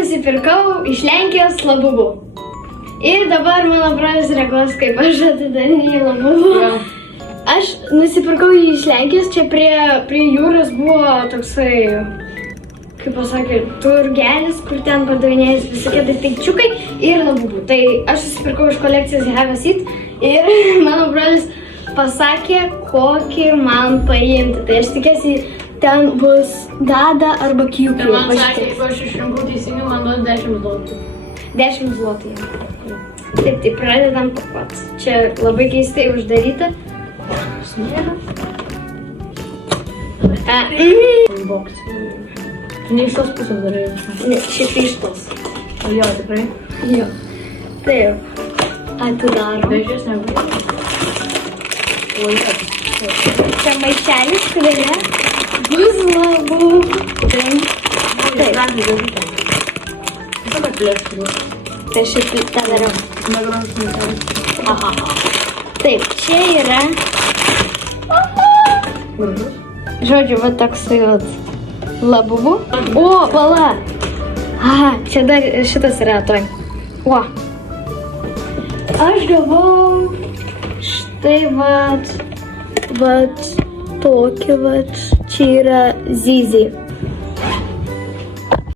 nusipirkau iš Lenkijos Labubu. Ir dabar mano brolis reaguos, kaip aš atidarinėjau Labubu. Aš nusipirkau jį iš Lenkijos, čia prie jūros buvo toksai, kaip pasakė, turgelis, kur ten pardavinėjus visokie daikčiukai ir Labubu. Tai aš nusipirkau iš kolekcijos Have a Seat ir mano brolis pasakė, kokį man paimti. Tai aš tikėsi, ten bus Dada arba Kiukiu. Ir man sakė, jeigu aš išrinkau teisingai, man duos 10 zlotų. 10 zlotų. Taip, tai pradedam pakuoti. Čia labai keistai uždaryta. Sniega. Unboxing. Tu ne iš tos pusės darai. Ne, šiaip iš tos. O jo, tikrai? Jo. Taip. Atidarom. Vežės negu. Laikas. Čia maišelis, kuriame bus Labubu. Taip. Visą kad plėštų. Tai šitą tą dariau. Negrams maišelis. Aha. Taip, čia yra. Žodžiu, va toksai vat Labubu. O, pala. Aha, čia dar šitas yra toj. O. Aš gavau štai vat tokį vat. Čia yra Zizi.